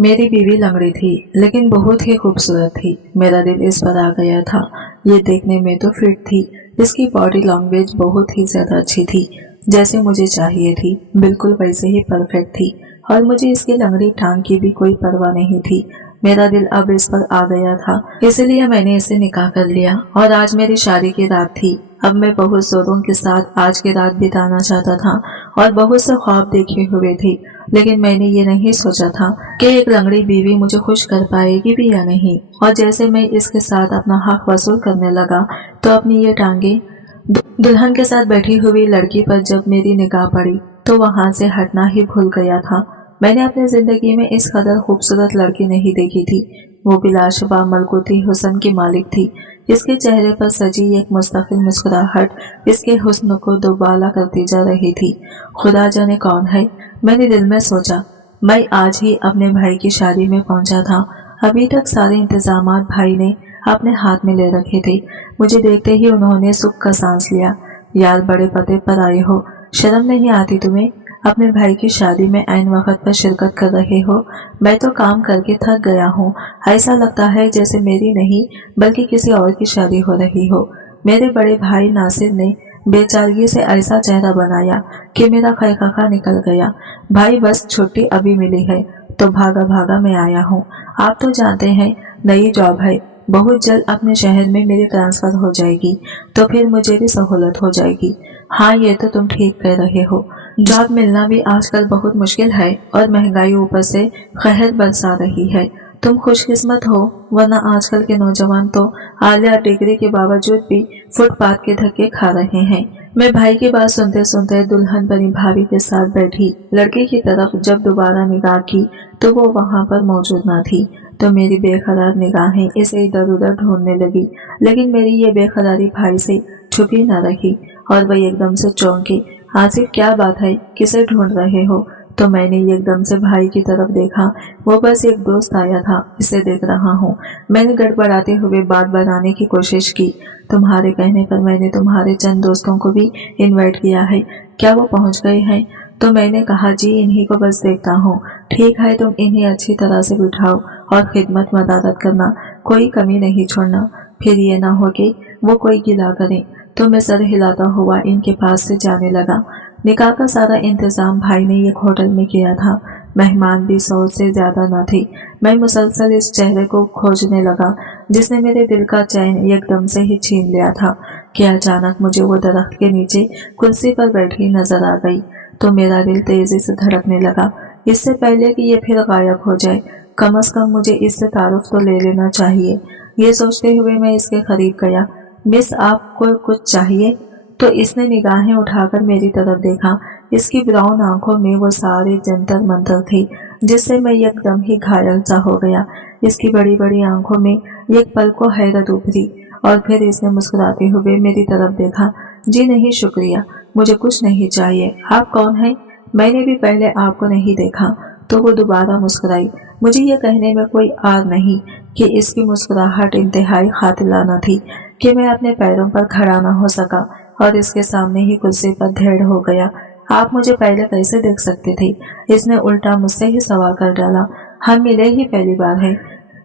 मेरी बीवी लंगड़ी थी लेकिन बहुत ही खूबसूरत थी। मेरा दिल इस पर आ गया था। ये देखने में तो फिट थी। इसकी बॉडी लैंग्वेज बहुत ही ज्यादा अच्छी थी। जैसे मुझे चाहिए थी बिल्कुल वैसे ही परफेक्ट थी। और मुझे इसकी लंगड़ी टांग की भी कोई परवाह नहीं थी। मेरा दिल अब इस पर आ गया था, इसलिए मैंने इसे निकाह कर लिया। और आज मेरी शादी की रात थी। अब मैं बहुत जोरों के साथ आज की रात बिताना चाहता था और बहुत से ख्वाब देखे हुए थे। लेकिन मैंने ये नहीं सोचा था कि एक लंगड़ी बीवी मुझे खुश कर पाएगी भी या नहीं। और जैसे मैं इसके साथ अपना हक वसूल करने लगा तो अपनी ये टांगे दुल्हन के साथ बैठी हुई लड़की पर जब मेरी निगाह पड़ी तो वहां से हटना ही भूल गया था। मैंने अपनी जिंदगी में इस कदर खूबसूरत लड़की नहीं देखी थी। वो बिलाशुबा मलकुती हुस्न की मालिक थी। इसके चेहरे पर सजी एक मुस्तकिल मुस्कुराहट इसके हुस्न को दोबाला करती जा रही थी। खुदा जाने कौन है, मैंने दिल में सोचा। मैं आज ही अपने भाई की शादी में पहुंचा था। अभी तक सारे इंतजामात भाई ने अपने हाथ में ले रखे थे। मुझे देखते ही उन्होंने सुख का सांस लिया। यार, बड़े पते पर आए हो, शर्म नहीं आती तुम्हें? अपने भाई की शादी में ऐन वक्त पर शिरकत कर रहे हो। मैं तो काम करके थक गया हूँ। ऐसा लगता है जैसे मेरी नहीं बल्कि किसी और की शादी हो रही हो। मेरे बड़े भाई नासिर ने बेचारगी से ऐसा चेहरा बनाया कि मेरा खैखा निकल गया। भाई, बस छुट्टी अभी मिली है तो भागा भागा मैं आया हूँ। आप तो जानते हैं नई जॉब है। बहुत जल्द अपने शहर में मेरी ट्रांसफर हो जाएगी तो फिर मुझे भी सहूलत हो जाएगी। हाँ, ये तो तुम ठीक कह रहे हो। जॉब मिलना भी आजकल बहुत मुश्किल है और महंगाई ऊपर से कहर बरसा रही है। तुम खुशकिस्मत हो, वरना आजकल के नौजवान तो आलिया डिग्री के बावजूद भी फुटपाथ के धक्के खा रहे हैं। मैं भाई की बात सुनते सुनते दुल्हन बनी भाभी के साथ बैठी लड़के की तरफ जब दोबारा निगाह की तो वो वहां पर मौजूद न थी। तो मेरी बेकरार निगाहें इसे इधर उधर ढूंढने लगी। लेकिन मेरी ये बेकरारी भाई से छुपी न रही और वह एकदम से चौंकी। आसिफ, क्या बात है, किसे ढूंढ रहे हो? तो मैंने एकदम से भाई की तरफ देखा। वो बस एक दोस्त आया था, इसे देख रहा हूँ। मैंने गड़बड़ाते हुए बात बनाने की कोशिश की। तुम्हारे कहने पर मैंने तुम्हारे चंद दोस्तों को भी इनवाइट किया है। क्या वो पहुंच गए हैं? तो मैंने कहा, जी इन्हीं को बस देखता हूँ। ठीक है, तुम इन्हें अच्छी तरह से बिठाओ और खिदमत मदद करना, कोई कमी नहीं छोड़ना। फिर ये ना हो कि वो कोई गिला करे। तो मैं सर हिलाता हुआ इनके पास से जाने लगा। निकाह का सारा इंतजाम भाई ने एक होटल में किया था। मेहमान भी 100 से ज्यादा न थे। मैं मुसलसल इस चेहरे को खोजने लगा जिसने मेरे दिल का चैन एकदम से ही छीन लिया था कि अचानक मुझे वो दरख्त के नीचे कुर्सी पर बैठी नजर आ गई। तो मेरा दिल तेजी से धड़कने लगा। इससे पहले कि ये फिर गायब हो जाए, कम से कम मुझे इससे तारुफ तो ले लेना चाहिए। ये सोचते हुए मैं इसके करीब गया। मिस, आपको कुछ चाहिए? तो इसने निगाहें उठाकर मेरी तरफ देखा। इसकी ब्राउन आंखों में वो सारे जंतर मंतर थे जिससे मैं एकदम ही घायल सा हो गया। इसकी बड़ी बड़ी आंखों में एक पल को हैरत उभरी और फिर इसने मुस्कुराते हुए मेरी तरफ देखा। जी नहीं शुक्रिया, मुझे कुछ नहीं चाहिए। आप कौन हैं? मैंने भी पहले आपको नहीं देखा। तो वो दोबारा मुस्कुराई। मुझे ये कहने में कोई आर नहीं कि इसकी मुस्कुराहट इंतहाई कातिलाना थी कि मैं अपने पैरों पर खड़ा न हो सका और इसके सामने ही कुर्सी पर धेड़ हो गया। आप मुझे पहले कैसे देख सकते थे? इसने उल्टा मुझसे ही सवाल कर डाला। हम मिले ही पहली बार है।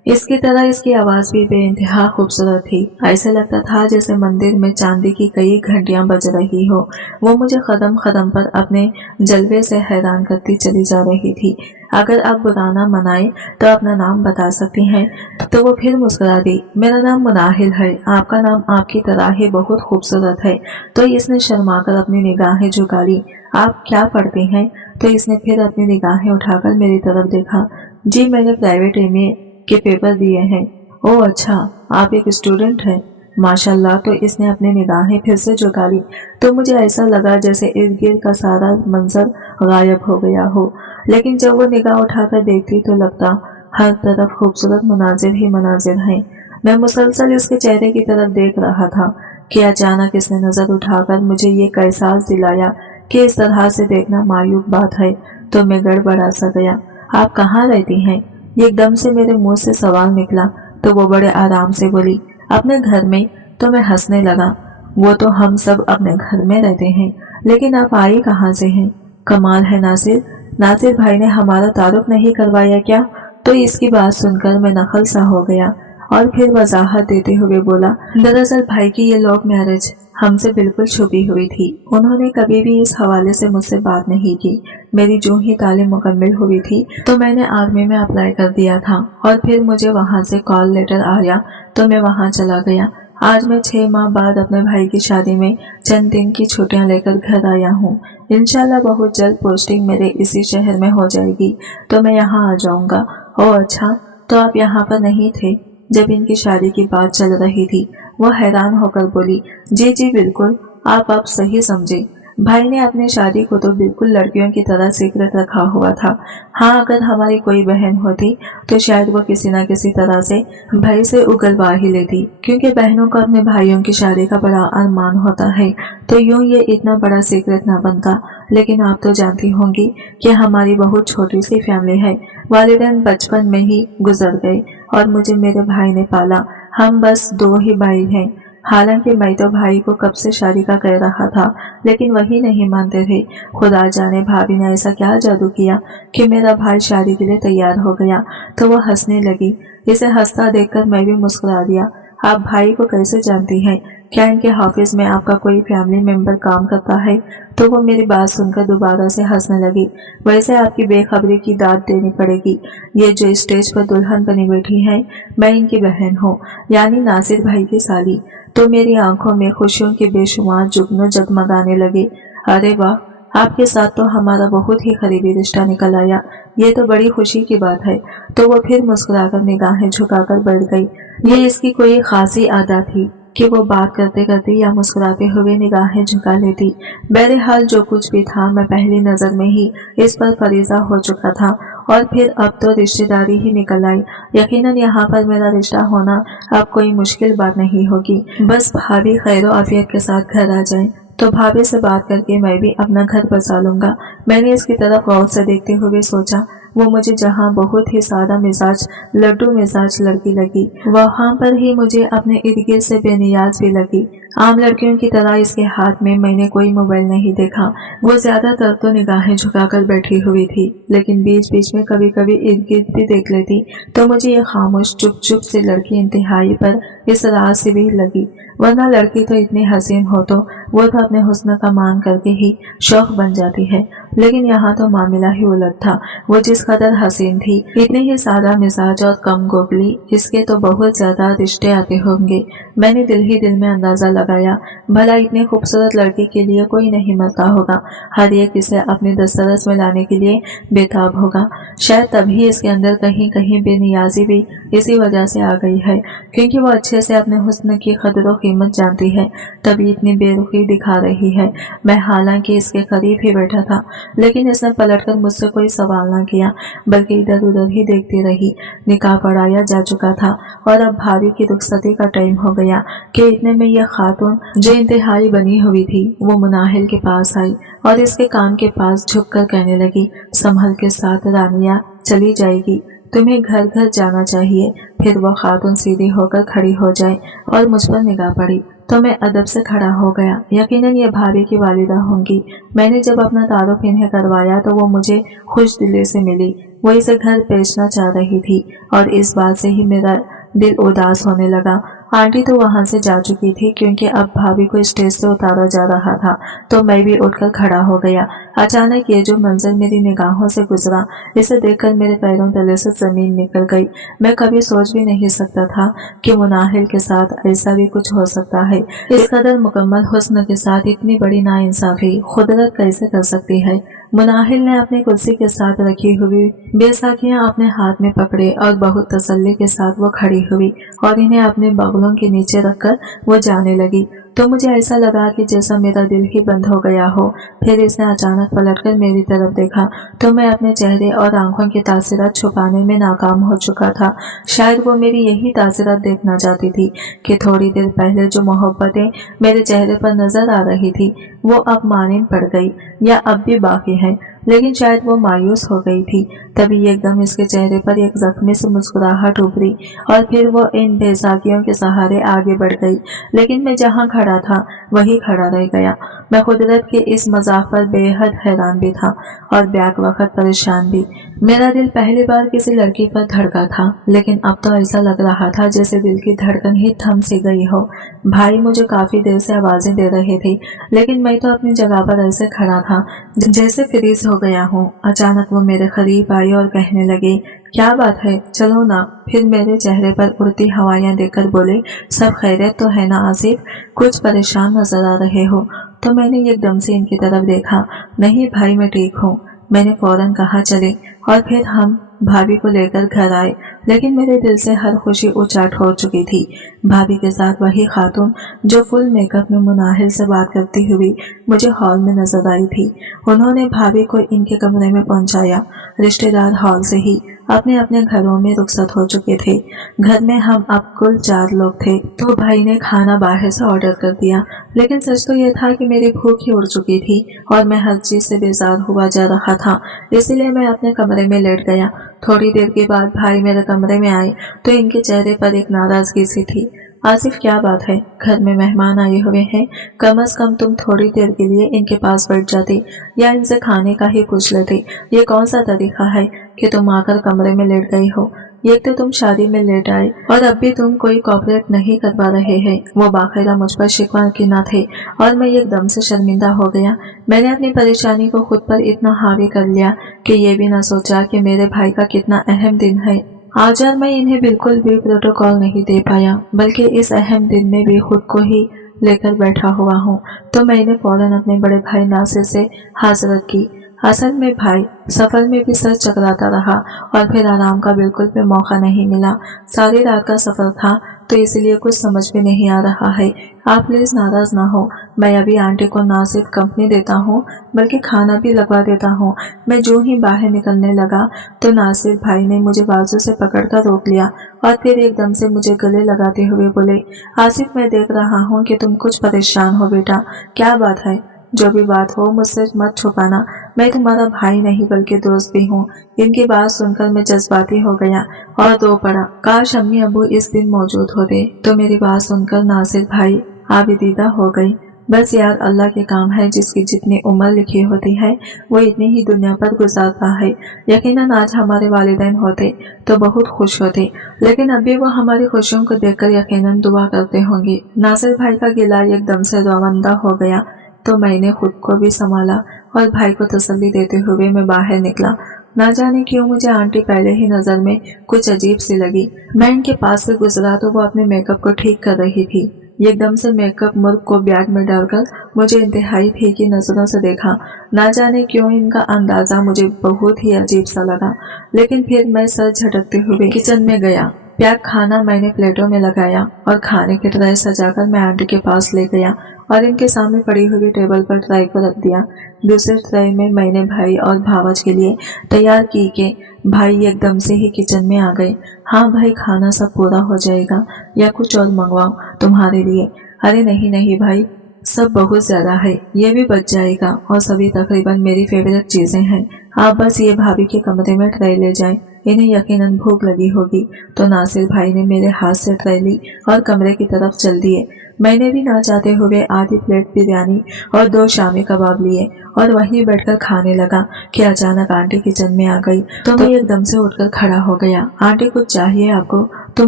इसकी तरह इसकी आवाज भी बेइंतहा खूबसूरत थी। ऐसे लगता था जैसे मंदिर में चांदी की कई घंटियां बज रही हो। वो मुझे कदम कदम पर अपने जलवे से हैरान करती चली जा रही थी। अगर आप बुरा ना मनाए तो अपना नाम बता सकती हैं। तो वो फिर मुस्कुरा दी। मेरा नाम मुनाहिल है। आपका नाम आपकी तरह ही बहुत खूबसूरत है। तो इसने शर्माकर अपनी निगाहें झुका ली। आप क्या पढ़ती हैं? तो इसने फिर अपनी निगाहें उठाकर मेरी तरफ देखा। जी, मैंने प्राइवेट एमए के पेपर दिए हैं। ओह अच्छा, आप एक स्टूडेंट हैं, माशाल्लाह। तो इसने अपनी निगाहें फिर से झुका ली। तो मुझे ऐसा लगा जैसे इर्द गिर्द का सारा मंजर गायब हो गया हो। लेकिन जब वो निगाह उठाकर देखती तो लगता हर तरफ खूबसूरत मनाजिर ही मनाजिर हैं। मैं मुसलसल इसके चेहरे की तरफ देख रहा था कि अचानक इसने नजर उठाकर मुझे ये एहसास दिलाया कि इस तरह से देखना मायूब बात है। तो मैं गड़बड़ा सा गया। आप कहाँ रहती हैं? एकदम से मेरे मुंह से सवाल निकला। तो वो बड़े आराम से बोली, अपने घर में। तो मैं हंसने लगा। वो तो हम सब अपने घर में रहते हैं, लेकिन आप आई कहाँ से हैं? कमाल है नासिर, नासिर भाई ने हमारा तारुफ नहीं करवाया क्या? तो इसकी बात सुनकर मैं नखल सा हो गया और फिर वजाहत देते हुए बोला, दरअसल भाई की ये लव मैरिज हमसे बिल्कुल छुपी हुई थी। उन्होंने कभी भी इस हवाले से मुझसे बात नहीं की। मेरी जो ही तालीम मुकम्मल हुई थी तो मैंने आर्मी में अप्लाई कर दिया था और फिर मुझे वहाँ से कॉल लेटर आया तो मैं वहाँ चला गया। आज मैं 6 माह बाद अपने भाई की शादी में चंद दिन की छुट्टियां लेकर घर आया हूँ। इंशाल्लाह बहुत जल्द पोस्टिंग मेरे इसी शहर में हो जाएगी तो मैं यहाँ आ जाऊँगा। ओह अच्छा, तो आप यहाँ पर नहीं थे जब इनकी शादी की बात चल रही थी? वो हैरान होकर बोली, जी जी बिल्कुल, आप अब सही समझे। भाई ने अपनी शादी को तो बिल्कुल लड़कियों की तरह सीक्रेट रखा हुआ था। हाँ, अगर हमारी कोई बहन होती तो शायद वो किसी न किसी तरह से भाई से उगलवा ही लेती, क्योंकि बहनों को अपने भाइयों की शादी का बड़ा अरमान होता है, तो यूं ये इतना बड़ा सीक्रेट न बनता। लेकिन आप तो जानती होंगी कि हमारी बहुत छोटी सी फैमिली है। वालिदैन बचपन में ही गुजर गए और मुझे मेरे भाई ने पाला। हम बस 2 ही भाई हैं। हालांकि मैं तो भाई को कब से शादी का कह रहा था, लेकिन वही नहीं मानते थे। खुदा जाने भाभी ने ऐसा क्या जादू किया कि मेरा भाई शादी के लिए तैयार हो गया। तो वो हंसने लगी। इसे हंसता देखकर मैं भी मुस्कुरा दिया। आप भाई को कैसे जानती हैं? क्या इनके ऑफिस में आपका कोई फैमिली मेंबर काम करता है? तो वो मेरी बात सुनकर दोबारा से हंसने लगी। वैसे आपकी बेखबरी की दाद देनी पड़ेगी। ये जो स्टेज पर दुल्हन बनी बैठी है, मैं इनकी बहन हूँ, यानी नासिर भाई की साली। तो मेरी आंखों में खुशियों के बेशुमार जुगनू जगमगाने लगे। अरे वाह, आपके साथ तो हमारा बहुत ही करीबी रिश्ता निकल आया। ये तो बड़ी खुशी की बात है। तो वो फिर मुस्कुराकर निगाहें झुकाकर बैठ गई। ये इसकी कोई खासी आदत थी कि वो बात करते करते या मुस्कुराते हुए निगाहें झुका लेती। बहरहाल जो कुछ भी था, मैं पहली नजर में ही इस पर फरीजा हो चुका था और फिर अब तो रिश्तेदारी ही निकल आई। यकीनन यहाँ पर मेरा रिश्ता होना अब कोई मुश्किल बात नहीं होगी। बस भाभी खैरो आफियत के साथ घर आ जाए तो भाभी से बात करके मैं भी अपना घर बसा लूंगा। मैंने इसकी तरफ गौर से देखते हुए सोचा, वो मुझे जहाँ बहुत ही सादा मिजाज लड्डू मिजाज लड़की लगी, वहाँ पर ही मुझे अपने इर्द गिर्द से बेनियाज भी लगी। आम लड़कियों की तरह इसके हाथ में मैंने कोई मोबाइल नहीं देखा। वो ज्यादातर तो निगाहें झुकाकर बैठी हुई थी, लेकिन बीच बीच में कभी कभी इर्द गिर्द भी देख लेती तो मुझे ये खामोश चुप चुप सी लड़की इंतहाई पर इस राज से भी लगी। वरना लड़की तो इतनी हसीन हो तो वो तो अपने हुस्न का मान करके ही शौक बन जाती है, लेकिन यहाँ तो मामला ही उलट था। वो जिस कदर हसीन थी, इतनी ही सादा मिजाज और कम गोगली, इसके तो बहुत ज्यादा रिश्ते आते होंगे। मैंने दिल ही दिल में अंदाजा लगाया, भला इतनी खूबसूरत लड़की के लिए कोई नहीं मरता होगा। हर एक इसे अपने दस्तरस में लाने के लिए बेताब होगा। शायद तभी इसके अंदर कहीं कहीं बेनियाजी भी इसी वजह से आ गई है, क्योंकि वो अच्छे से अपने हुस्न की कदर और कीमत जानती है, तभी इतनी बेरुखी दिखा रही है। मैं हालांकि इसके करीब ही बैठा था, लेकिन इसने पलटकर मुझसे कोई सवाल न किया, बल्कि इधर उधर ही देखती रही। निकाह पढ़ाया जा चुका था और अब भाभी की रुखसती का टाइम हो गया कि इतने में यह खातून जो इंतहाई बनी हुई थी, वो मुनाहिल के पास आई और इसके कान के पास झुककर कहने लगी, संभल के साथ रानिया, चली जाएगी, तुम्हें घर घर जाना चाहिए। फिर वो खातून सीधी होकर खड़ी हो जाए और मुझ पर निगाह पड़ी तो मैं अदब से खड़ा हो गया। यकीनन ये भाभी की वालिदा होंगी। मैंने जब अपना तारुफ इन्हें करवाया तो वो मुझे खुश दिली से मिली। वो इसे घर बेचना चाह रही थी और इस बात से ही मेरा दिल उदास होने लगा। आंटी तो वहां से जा चुकी थी, क्योंकि अब भाभी को स्टेज से उतारा जा रहा था, तो मैं भी उठकर खड़ा हो गया। अचानक ये जो मंजर मेरी निगाहों से गुजरा, इसे देखकर मेरे पैरों तले से जमीन निकल गई। मैं कभी सोच भी नहीं सकता था कि मुनाहिल के साथ ऐसा भी कुछ हो सकता है। इस कदर मुकम्मल हुस्न के साथ इतनी बड़ी नाइंसाफी कुदरत कैसे कर सकती है। मुनाहिल ने अपनी कुर्सी के साथ रखी हुई बैसाखियां अपने हाथ में पकड़े और बहुत तसल्ली के साथ वो खड़ी हुई और इन्हें अपने बगलों के नीचे रखकर वो जाने लगी। तो मुझे ऐसा लगा कि जैसा मेरा दिल ही बंद हो गया हो। फिर इसने अचानक पलटकर मेरी तरफ देखा तो मैं अपने चेहरे और आंखों की तासीरात छुपाने में नाकाम हो चुका था। शायद वो मेरी यही तासीरात देखना चाहती थी कि थोड़ी देर पहले जो मोहब्बतें मेरे चेहरे पर नजर आ रही थी, वो अब मानिन पड़ गई या अब भी बाकी है। लेकिन शायद वो मायूस हो गई थी। तभी एकदम इसके चेहरे पर एक जख्मी सी मुस्कुराहट उभरी और फिर वो इन बेसाखियों के सहारे आगे बढ़ गई। लेकिन मैं जहाँ खड़ा था वही खड़ा रह गया। मैं कुदरत के इस मजाक पर बेहद हैरान भी था और बैक वक्त परेशान भी। मेरा दिल पहली बार किसी लड़की पर धड़का था, लेकिन अब तो ऐसा लग रहा था जैसे दिल की धड़कन ही थम सी गई हो। भाई मुझे काफी देर से आवाजें दे रहे थे, लेकिन मैं तो अपनी जगह पर ऐसे खड़ा था जैसे फ्रीज हो गया हूँ। अचानक वो मेरे करीब आई और कहने लगे, क्या बात है, चलो ना। फिर मेरे चेहरे पर उड़ती हवाइयां देखकर बोले, सब खैरियत तो है ना आसिफ? कुछ परेशान नजर आ रहे हो। तो मैंने एकदम से इनकी तरफ देखा। नहीं भाई, मैं ठीक हूँ, मैंने फौरन कहा। चले। और फिर हम भाभी को लेकर घर आए, लेकिन मेरे दिल से हर खुशी उचाट हो चुकी थी। भाभी के साथ वही खातून जो फुल मेकअप में मुनाहिल से बात करती हुई मुझे हॉल में नजर आई थी। उन्होंने भाभी को इनके कमरे में पहुंचाया। रिश्तेदार हॉल से ही अपने अपने घरों में रुखसत हो चुके थे। घर में हम अब कुल 4 लोग थे, तो भाई ने खाना बाहर से ऑर्डर कर दिया। लेकिन सच तो यह था कि मेरी भूख ही उड़ चुकी थी और मैं हर चीज से बेजार हुआ जा रहा था, इसलिए मैं अपने कमरे में लेट गया। थोड़ी देर के बाद भाई मेरे कमरे में आए तो इनके चेहरे पर एक नाराजगी सी थी। आसिफ, क्या बात है? घर में मेहमान आए हुए हैं, कम से कम तुम थोड़ी देर के लिए इनके पास बैठ जाते या इनसे खाने का ही पूछ लेते। ये कौन सा तरीका है कि तुम आकर कमरे में लेट गई हो? एक तो तुम शादी में लेट आए और अब भी तुम कोई कॉपरेट नहीं करवा रहे हैं। वो बाकायदा मुझ पर शिकवा के न थे और मैं एकदम से शर्मिंदा हो गया। मैंने अपनी परेशानी को खुद पर इतना हावी कर लिया कि ये भी न सोचा कि मेरे भाई का कितना अहम दिन है आज। और मैं इन्हें बिल्कुल भी प्रोटोकॉल नहीं दे पाया, बल्कि इस अहम दिन में भी खुद को ही लेकर बैठा हुआ हूँ। तो मैंने फौरन अपने बड़े भाई नासिर से हाजरत की। असल में भाई, सफर में भी सर चकराता रहा और फिर आराम का बिल्कुल भी मौका नहीं मिला। सारी रात का सफर था, तो इसलिए कुछ समझ में नहीं आ रहा है। आप प्लीज नाराज ना हो। मैं अभी आंटी को ना सिर्फ कंपनी देता हूँ बल्कि खाना भी लगवा देता हूँ। मैं जो ही बाहर निकलने लगा तो नासिर भाई ने मुझे बाजू से पकड़कर रोक लिया और फिर एकदम से मुझे गले लगाते हुए बोले, आसिफ, मैं देख रहा हूँ कि तुम कुछ परेशान हो बेटा। क्या बात है? जो भी बात हो मुझसे मत छुपाना। मैं तुम्हारा भाई नहीं बल्कि दोस्त भी हूँ। इनकी बात सुनकर मैं जज्बाती हो गया और रो पड़ा। काश अम्मी अबू इस दिन मौजूद होते। तो मेरी बात सुनकर नासिर भाई आबिदीदा हो गई। बस यार, अल्लाह के काम है, जिसकी जितनी उम्र लिखी होती है वो इतनी ही दुनिया पर गुजारता है। यकीनन आज हमारे वालिदैन होते तो बहुत खुश होते, लेकिन अभी वो हमारी खुशियों को देखकर यकीनन दुआ करते होंगे। नासिर भाई का गिला एकदम से रवंदा हो गया, तो मैंने खुद को भी संभाला और भाई को तसल्ली देते हुए मैं बाहर निकला। ना जाने क्यों मुझे आंटी पहले ही नजर में कुछ अजीब सी लगी। मैं इनके पास से गुजरा तो वो अपने मेकअप को ठीक कर रही थी। एकदम से मेकअप मुर्ग को बैग में डालकर मुझे इंतहाई फीकी नजरों से देखा। ना जाने क्यों इनका अंदाजा मुझे बहुत ही अजीब सा लगा। लेकिन फिर मैं सर झटकते हुए किचन में गया। पैक खाना मैंने प्लेटों में लगाया और खाने के ट्रे सजाकर मैं आंटी के पास ले गया और इनके सामने पड़ी हुई टेबल पर ट्रे को रख दिया। दूसरे ट्रे में मैंने भाई और भावज के लिए तैयार की के भाई एकदम से ही किचन में आ गए। हाँ भाई, खाना सब पूरा हो जाएगा या कुछ और मंगवाओ तुम्हारे लिए? अरे नहीं नहीं भाई, सब बहुत ज्यादा है, ये भी बच जाएगा और सभी तकरीबन मेरी फेवरेट चीजें हैं। आप बस ये भाभी के कमरे में ट्रे ले जाएं, इन्हें यकीनन भूख लगी होगी। तो नासिर भाई ने मेरे हाथ से ट्रे ली और कमरे की तरफ चल दिए। मैंने भी ना चाहते हुए आधी प्लेट बिरयानी और 2 शामी कबाब लिए और वहीं बैठकर खाने लगा कि अचानक आंटी किचन में आ गई। तो मैं एकदम से उठकर खड़ा हो गया। आंटी, कुछ चाहिए आपको? तो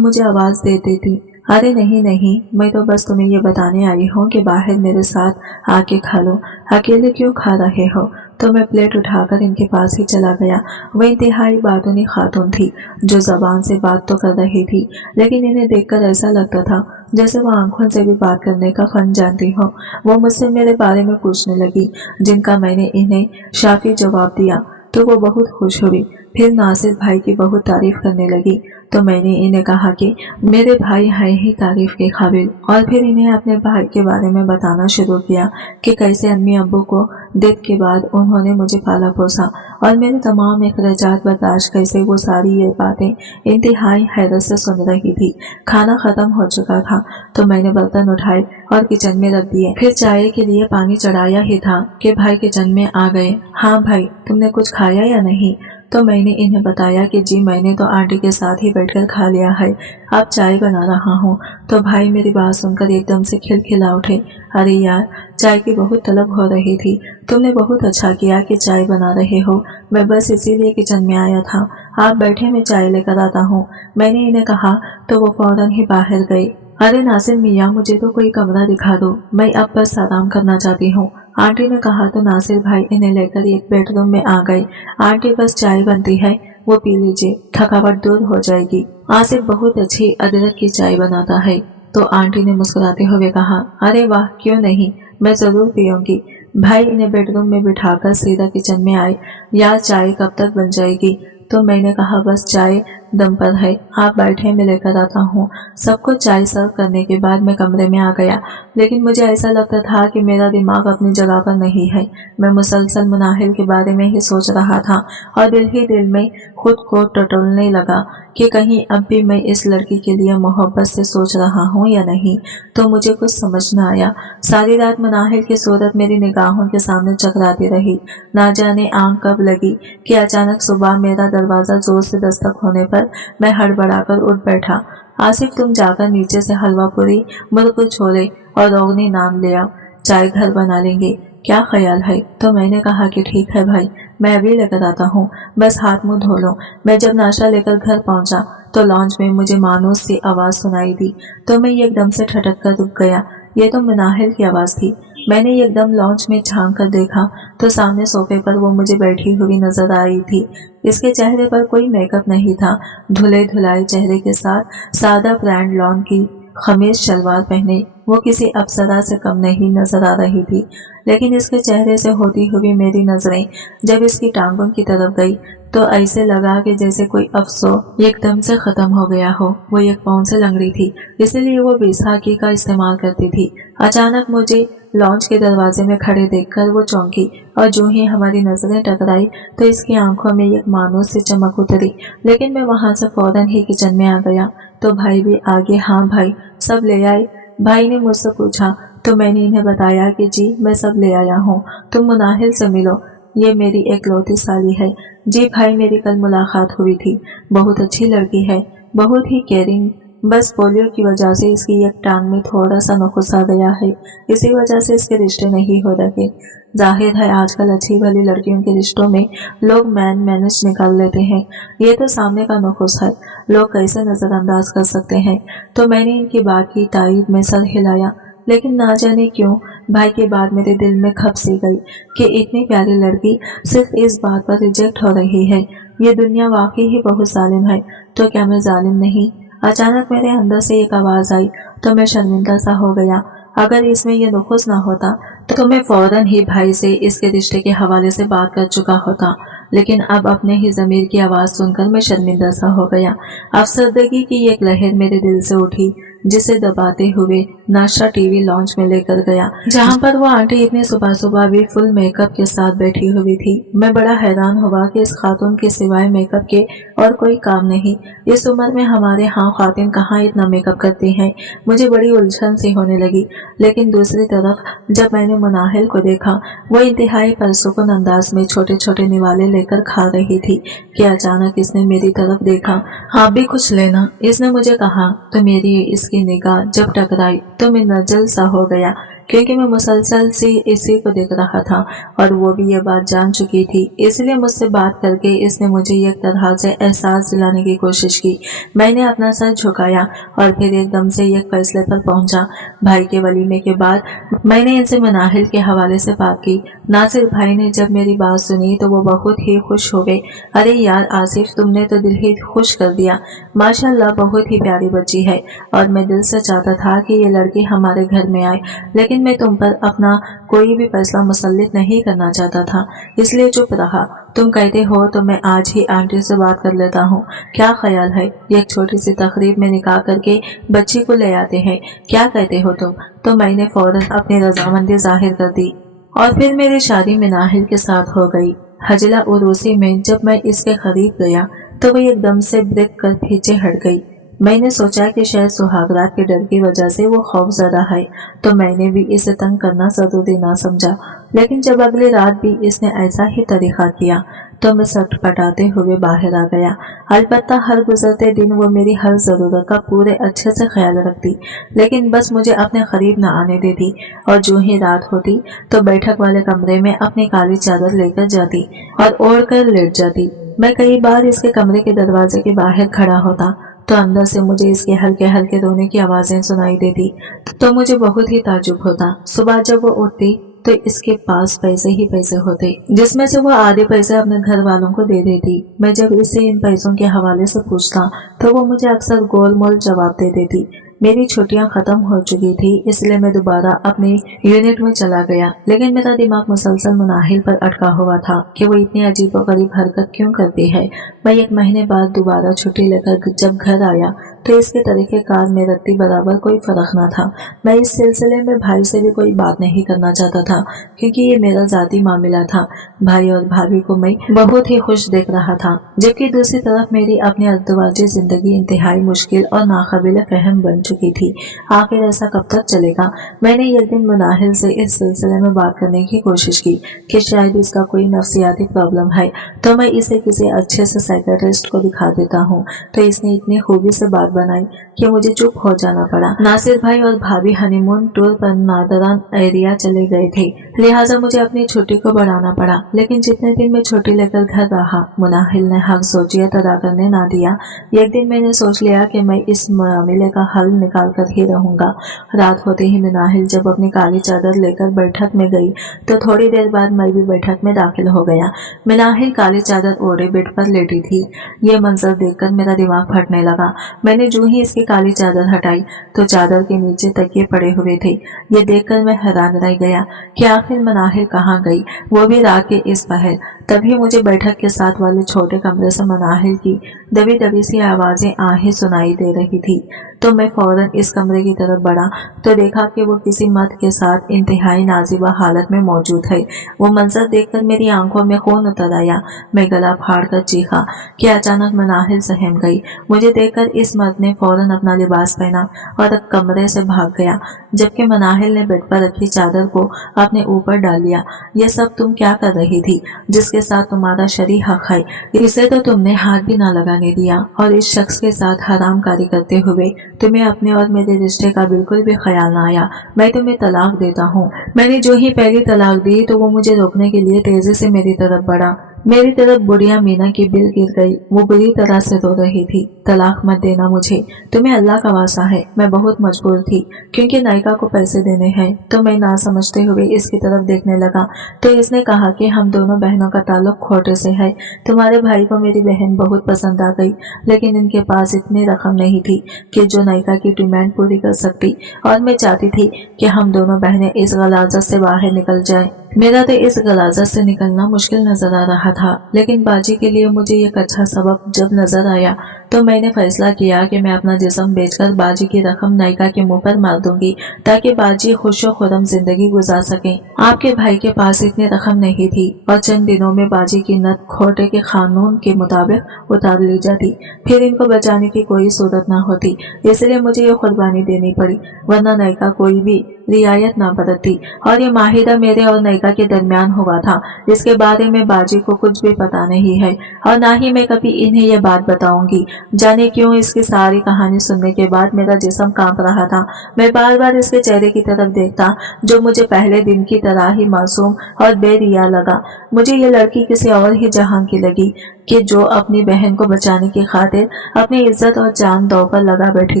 मुझे आवाज दे देती। अरे नहीं नहीं, मैं तो बस तुम्हें ये बताने आई हूँ कि बाहर मेरे साथ आके खा लो, अकेले क्यों खा रहे हो? तो मैं प्लेट उठाकर इनके पास ही चला गया। वह इंतहाई बातूनी खातून थी जो जबान से बात तो कर रही थी, लेकिन इन्हें देखकर ऐसा लगता था जैसे वो आंखों से भी बात करने का फन जानती हो। वो मुझसे मेरे बारे में पूछने लगी, जिनका मैंने इन्हें शाफी जवाब दिया तो वो बहुत खुश हुई। फिर नासिर भाई की बहुत तारीफ करने लगी तो मैंने इन्हें कहा कि मेरे भाई हैं ही तारीफ के काबिल, और फिर इन्हें अपने भाई के बारे में बताना शुरू किया कि कैसे अम्मी अब्बू को डेथ के बाद उन्होंने मुझे पाला पोसा और मेरे तमाम अखराजात बर्दाश्त कैसे वो सारी ये बातें इंतहाई हैरत से सुन रही थी। खाना खत्म हो चुका था तो मैंने बर्तन उठाए और किचन में रख दिए। फिर चाय के लिए पानी चढ़ाया ही था कि भाई किचन में आ गए। हाँ भाई, तुमने कुछ खाया या नहीं? तो मैंने इन्हें बताया कि जी मैंने तो आंटी के साथ ही बैठकर खा लिया है, अब चाय बना रहा हूँ। तो भाई मेरी बात सुनकर एकदम से खिलखिला उठे। अरे यार, चाय की बहुत तलब हो रही थी, तुमने बहुत अच्छा किया कि चाय बना रहे हो, मैं बस इसीलिए किचन में आया था। आप बैठे, मैं चाय लेकर आता हूँ, मैंने इन्हें कहा तो वो फौरन ही बाहर गए। अरे नासिर मियाँ, मुझे तो कोई कमरा दिखा दो, मैं अब बस आराम करना चाहती हूँ, आंटी ने कहा। तो नासिर भाई इन्हें लेकर एक बेडरूम में आ गए। आंटी बस चाय बनती है, वो पी लीजिए, थकावट दूर हो जाएगी। आसिफ बहुत अच्छी अदरक की चाय बनाता है। तो आंटी ने मुस्कुराते हुए कहा, अरे वाह, क्यों नहीं, मैं जरूर पीऊंगी। भाई इन्हें बेडरूम में बिठाकर सीधा किचन में आए। यार चाय कब तक बन जाएगी? तो मैंने कहा बस चाय दम पर है, आप बैठे, मैं लेकर आता हूँ। सबको चाय सर्व करने के बाद मैं कमरे में आ गया, लेकिन मुझे ऐसा लगता था कि मेरा दिमाग अपनी जगह पर नहीं है। मैं मुसलसल मुनाहिल के बारे में ही सोच रहा था और दिल ही दिल में खुद को टटोलने लगा कि कहीं अब भी मैं इस लड़की के लिए मोहब्बत से सोच रहा हूँ या नहीं। तो मुझे कुछ समझ न आया। सारी रात मुनाहिल की सूरत मेरी निगाहों के सामने चकराती रही। ना जाने आंख कब लगी कि अचानक सुबह मेरा दरवाजा जोर से दस्तक होने पर मैं हड़बड़ाकर उठ बैठा। आसिफ, तुम जाकर नीचे से हलवा पूरी, मुर्ग छोले और रोगनी नान ले आओ, चाय घर बना लेंगे, क्या ख्याल है? तो मैंने कहा कि ठीक है भाई, मैं अभी लेकर आता हूँ, बस हाथ मुंह धो लो। मैं जब नाश्ता लेकर घर पहुंचा तो लॉन्च में मुझे मानूस सी आवाज सुनाई दी। तो मैं एकदम से ठटक कर रुक गया। ये तो मुनाहिल की आवाज थी। मैंने एकदम लॉन्च में झांक कर देखा तो सामने सोफे पर वो मुझे बैठी हुई नजर आ रही थी। इसके चेहरे पर कोई मेकअप नहीं था। धुले धुलाए चेहरे के साथ सादा ब्रांड लॉन की खमीज शलवार पहने वो किसी अप्सरा से कम नहीं नजर आ रही थी। लेकिन इसके चेहरे से होती हुई मेरी नजरें जब इसकी टांगों की तरफ गई तो ऐसे लगा कि जैसे कोई अफसोस एकदम से खत्म हो गया हो। वो एक पाउंड से लंगड़ी थी, इसीलिए वो बैसाखी का इस्तेमाल करती थी। अचानक मुझे लॉन्च के दरवाजे में खड़े देखकर वो चौंकी और जो ही हमारी नजरें टकराई तो इसकी आंखों में एक मानूस सी चमक उतरी। लेकिन मैं वहां से फौरन ही किचन में आ गया। तो भाई भी आगे। हाँ भाई, सब ले आए? भाई ने मुझसे पूछा। तो मैंने इन्हें बताया कि जी मैं सब ले आया हूँ, तुम मुनाहिल से मिलो, ये मेरी एकलौती साली है। जी भाई, मेरी कल मुलाकात हुई थी, बहुत अच्छी लड़की है, बहुत ही केयरिंग, बस पोलियो की वजह से इसकी एक टांग में थोड़ा सा नुक्स आ गया है, इसी वजह से इसके रिश्ते नहीं हो रहे। जाहिर है आजकल अच्छी भली लड़कियों के रिश्तों में लोग मैनेज निकाल लेते हैं, ये तो सामने का नुक्स है, लोग कैसे नजरअंदाज कर सकते हैं। तो मैंने इनकी बात की तायद में सर हिलाया। लेकिन ना जाने क्यों भाई की बात मेरे दिल में खप सी गई कि इतनी प्यारी लड़की सिर्फ इस बात पर रिजेक्ट हो रही है। ये दुनिया वाकई ही बहुत जालिम है, तो क्या मैं जालिम नहीं? अचानक मेरे अंदर से एक आवाज आई तो मैं शर्मिंदा सा हो गया। अगर इसमें ये नुक्स ना होता तो मैं फौरन ही भाई से इसके रिश्ते के हवाले से बात कर चुका होता। लेकिन अब अपने ही ज़मीर की आवाज़ सुनकर मैं शर्मिंदा सा हो गया। अफसरदगी की एक लहर मेरे दिल से उठी जिसे दबाते हुए नाश्ता टीवी लॉन्च में लेकर गया, जहां पर वो आंटी इतनी सुबह सुबह भी फुल मेकअप के साथ बैठी हुई थी। मैं बड़ा हैरान हुआ कि इस खातून के सिवाय मेकअप के और कोई काम नहीं। इस उम्र में हमारे यहाँ खातिन कहाँ इतना मेकअप करती हैं, मुझे बड़ी उलझन सी होने लगी। लेकिन दूसरी तरफ जब मैंने मुनाहिल को देखा, वो इंतहाई परसुकून अंदाज में छोटे छोटे निवाले लेकर खा रही थी कि अचानक इसने मेरी तरफ देखा। आप भी कुछ लेना, इसने मुझे कहा। तो मेरी इसकी निगाह जब टकराई तो मैं नजल सा हो गया, क्योंकि मैं मुसलसल सी इसी को देख रहा था और वो भी ये बात जान चुकी थी। इसलिए मुझसे बात करके इसने मुझे एक तरह से एहसास दिलाने की कोशिश की। मैंने अपना सर झुकाया और फिर एकदम से एक फैसले पर पहुंचा। भाई के वलीमे के बाद मैंने इनसे मुनाहिल के हवाले से बात की। नासिर भाई ने जब मेरी बात सुनी तो वो बहुत ही खुश हो गए। अरे यार आसिफ, तुमने तो दिल ही खुश कर दिया, माशाल्लाह बहुत ही प्यारी बच्ची है और मैं दिल से चाहता था कि ये लड़की हमारे घर में आए, लेकिन मैं तुम पर अपना कोई भी फैसला मुसल्लित नहीं करना चाहता था, इसलिए चुप रहा। तुम कहते हो तो मैं आज ही आंटी से बात कर लेता हूँ, क्या ख्याल है? एक छोटी सी तकरीब में निकाह करके बच्ची को ले आते हैं, क्या कहते हो तुम? तो मैंने फौरन अपनी रजामंदी जाहिर कर दी और फिर मेरी शादी मिनाहिल के साथ हो गई। हजला उरूसी में जब मैं इसके करीब गया तो वो एकदम से ब्रेक कर पीछे हट गई। मैंने सोचा कि शायद सुहागरात के डर की वजह से वो खौफजदा है, तो मैंने भी इसे तंग करना जरूरी ना समझा। लेकिन जब अगली रात भी इसने ऐसा ही तरीका किया तो मैं सटपटाते हुए बाहर आ गया। अलबत्ता हर गुजरते दिन वो मेरी हर जरूरत का पूरे अच्छे से ख्याल रखती, लेकिन बस मुझे अपने करीब न आने देती। और जो ही रात होती तो बैठक वाले कमरे में अपनी काली चादर लेकर जाती और ओढ़ कर लेट जाती। मैं कई बार इसके कमरे के दरवाजे के बाहर खड़ा होता तो अंदर से मुझे इसके हल्के हल्के रोने की आवाजें सुनाई देती, तो मुझे बहुत ही ताज्जुब होता। सुबह जब वो उठती तो इसके पास पैसे ही पैसे होते, जिसमें से वो आधे पैसे अपने घर वालों को दे देती। मैं जब इससे इन पैसों के हवाले से पूछता तो वो मुझे अक्सर गोलमोल जवाब दे देती। मेरी छुट्टियां खत्म हो चुकी थी, इसलिए मैं दोबारा अपनी यूनिट में चला गया, लेकिन मेरा दिमाग मुसलसल मुनाहिल पर अटका हुआ था कि वो इतनी अजीबोगरीब हरकत क्यों करती है। मैं 1 महीने बाद दोबारा छुट्टी लेकर जब घर आया तो इसके तरीक़ेकार में रत्ती बराबर कोई फर्क न था। मैं इस सिलसिले में भाई से भी कोई बात नहीं करना चाहता था, क्योंकि ये मेरा जाती मामला था। भाई और भाभी को मैं बहुत ही खुश देख रहा था, जबकि दूसरी तरफ मेरी अपनी अज़दवाजी जिंदगी इंतहाई मुश्किल और नाकाबिल फहम बन चुकी थी। आखिर ऐसा कब तक चलेगा? मैंने एक दिन मुनाहिल से इस सिलसिले में बात करने की कोशिश की कि शायद इसका कोई नफ्सियाती प्रॉब्लम है, तो मैं इसे किसी अच्छे से साइकियाट्रिस्ट को दिखा देता हूँ। तो इसने इतनी खूबी से बात बनाई कि मुझे चुप हो जाना पड़ा। नासिर भाई और भाभी हनीमून टूर पर नादरान एरिया चले गए थे, लिहाजा मुझे अपनी छुट्टी को बढ़ाना पड़ा। लेकिन जितने दिन मैं छुट्टी लेकर घर रहा, मुनाहिल ने हक ज़ौजियत अदा करने ना दिया। एक दिन मैंने सोच लिया कि मैं इस मामले का हल निकाल कर ही रहूंगा। रात होते ही मुनाहिल जब अपनी काली चादर लेकर बैठक में गई तो थोड़ी देर बाद मैं भी बैठक में दाखिल हो गया। मुनाहिल काली चादर ओढ़े बेड पर लेटी थी। ये मंजर देखकर मेरा दिमाग फटने लगा। मैंने जो ही इसकी काली चादर हटाई तो चादर के नीचे तकिए पड़े हुए थे। ये देखकर मैं हैरान रह गया कि आखिर मुनाहिल कहाँ गई, वो भी रात के इस पहर। तभी मुझे बैठक के साथ वाले छोटे कमरे से मुनाहिल की दबी दबी सी आवाजें आहें सुनाई दे रही थी। तो मैं फौरन इस कमरे की तरफ बढ़ा तो देखा कि वो किसी मर्द के साथ इंतहाई नाज़िबा हालत में मौजूद है। वो मंजर देखकर मेरी आंखों में खून उतर आया। मैं गला फाड़ कर चीखा कि अचानक मुनाहिल सहम गई। मुझे देखकर इस मर्द ने फौरन अपना लिबास पहना और कमरे से भाग गया, जबकि मुनाहिल ने बेड पर रखी चादर को अपने ऊपर डाल लिया। ये सब तुम क्या कर रही थी? जिसके साथ तुम्हारा शरीर हक है, इसे तो तुमने हाथ भी ना लगाने दिया, और इस शख्स के साथ हराम कारी करते हुए तुम्हें अपने और मेरे रिश्ते का बिल्कुल भी ख्याल ना आया। मैं तुम्हें तलाक देता हूँ। मैंने जो ही पहली तलाक दी तो वो मुझे रोकने के लिए तेजी से मेरी तरफ बढ़ा। मेरी तरफ बुढ़िया मीना की बिल गिर गई। वो बुरी तरह से रो रही थी। तलाक मत देना मुझे, तुम्हें अल्लाह का वास्ता है। मैं बहुत मजबूर थी क्योंकि नायिका को पैसे देने हैं। तो मैं ना समझते हुए इसकी तरफ देखने लगा तो इसने कहा कि हम दोनों बहनों का ताल्लुक खोटे से है। तुम्हारे भाई को मेरी बहन बहुत पसंद आ गई, लेकिन इनके पास इतनी रकम नहीं थी कि जो नायिका की डिमांड पूरी कर सकती, और मैं चाहती थी कि हम दोनों बहनें इस गलाजत से बाहर निकल जाएं। मेरा तो इस गलाजत से निकलना मुश्किल नजर आ रहा था, लेकिन बाजी के लिए मुझे एक अच्छा सबब जब नजर आया तो मैंने फैसला किया कि मैं अपना जिस्म बेचकर बाजी की रकम नायिका के मुंह पर मार दूंगी, ताकि बाजी खुशो खुरम जिंदगी गुजार सके। आपके भाई के पास इतनी रकम नहीं थी और चंद दिनों में बाजी की नत खोटे के कानून के मुताबिक उतार ली जाती, फिर इनको बचाने की कोई सूरत न होती। इसलिए मुझे ये कुर्बानी देनी पड़ी, वरना नायिका कोई भी रियायत न बरतती। और ये माहिदा मेरे और नायिका के दरमियान हुआ था। इसके बारे में बाजी को कुछ भी पता नहीं है, और ना ही मैं कभी इन्हें यह बात बताऊंगी। जाने क्यों इसकी सारी कहानी सुनने के बाद मेरा जिस्म कांप रहा था। मैं बार बार इसके चेहरे की तरफ देखता, जो मुझे पहले दिन की तरह ही मासूम और बेरिया लगा। मुझे ये लड़की किसी और ही जहां की लगी कि जो अपनी बहन को बचाने की खातिर अपनी इज्जत और जान दांव पर लगा बैठी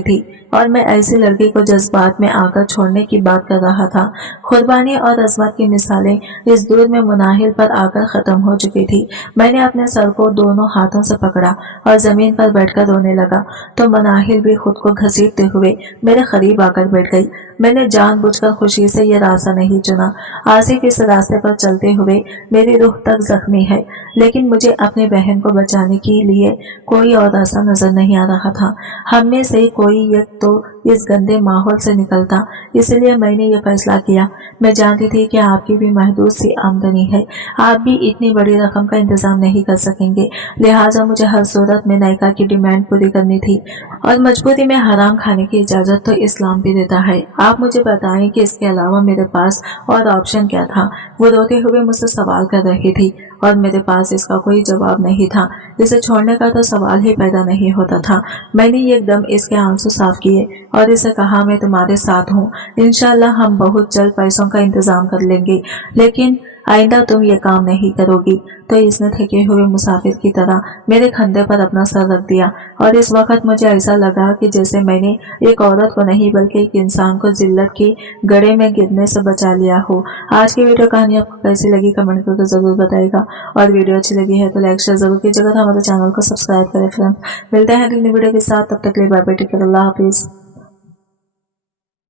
थी, और मैं ऐसी लड़की को जज्बात में आकर छोड़ने की बात कर रहा था। कुर्बानी और अजमत की मिसालें इस दूर में मुनाहिल पर आकर खत्म हो चुकी थी। मैंने अपने सर को दोनों हाथों से पकड़ा और जमीन पर बैठकर रोने लगा, तो मुनाहिल भी खुद को घसीटते हुए मेरे करीब आकर बैठ गई। मैंने जानबूझकर खुशी से यह रास्ता नहीं चुना। आसिफ इस रास्ते पर चलते हुए मेरी रूह तक जख्मी है, लेकिन मुझे अपनी बहन को बचाने के लिए कोई और रास्ता नजर नहीं आ रहा था। हम में से कोई एक तो इस गंदे माहौल से निकलता, इसलिए मैंने ये फैसला किया। मैं जानती थी कि आपकी भी महदूद सी आमदनी है, आप भी इतनी बड़ी रकम का इंतजाम नहीं कर सकेंगे, लिहाजा मुझे हर सूरत में नायका की डिमांड पूरी करनी थी और मजबूरी में हराम खाने की इजाजत तो इस्लाम भी देता है। आप मुझे बताएं कि इसके अलावा मेरे पास और ऑप्शन क्या था। वो रोते हुए मुझसे सवाल कर रही थी और मेरे पास इसका कोई जवाब नहीं था। इसे छोड़ने का तो सवाल ही पैदा नहीं होता था। मैंने एकदम इसके आंसू साफ किए और इसे कहा, मैं तुम्हारे साथ हूँ, इंशाल्लाह हम बहुत जल्द पैसों का इंतजाम कर लेंगे, लेकिन आइंदा तुम ये काम नहीं करोगी। तो इसने थके हुए मुसाफिर की तरह मेरे कंधे पर अपना सर रख दिया और इस वक्त मुझे ऐसा लगा कि जैसे मैंने एक औरत को नहीं बल्कि एक इंसान को जिल्लत की गड़े में गिरने से बचा लिया हो। आज की वीडियो कहानी आपको कैसी लगी कमेंट करके जरूर बताएगा और वीडियो अच्छी लगी है तो लाइक शेयर जरूर कीजिएगा, हमारे चैनल को सब्सक्राइब करें। फ्रेंड्स मिलते हैं अगली वीडियो के साथ, तब तक के लिए बाय बाय, टेक केयर, अल्लाह हाफिज।